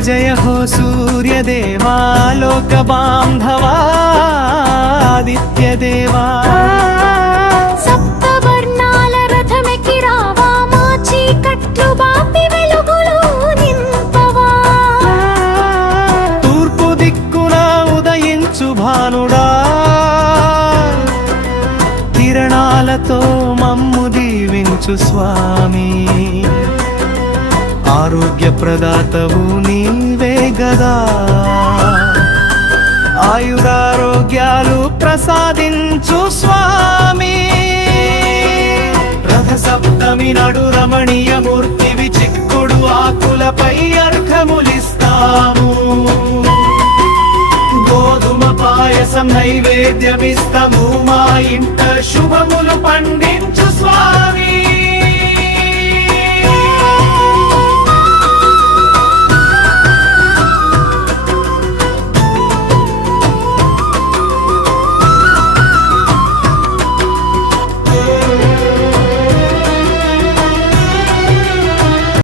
जय हो सूर्यदेवा लोकबान्धवादित्यदेवा సప్తవర్ణాల రథమెక్కి రావా మా చీకట్లు బాపి వెలుగులు నింపవా తూర్పు దిక్కున ఉదయించు భానుడా కిరణాలతో మమ్ము దీవించు స్వామి ఆరోగ్య ప్రదాతవు నీవే గదా ఆయురారోగ్యాలు ప్రసాదించు స్వామి రథ సప్తమి నడు రమణీయ మూర్తివి చిక్కుడు ఆకులపై అర్ఘములిస్తాము గోధుమ పాయసం నైవేద్యమిస్తాము మా ఇంట శుభములు పండించు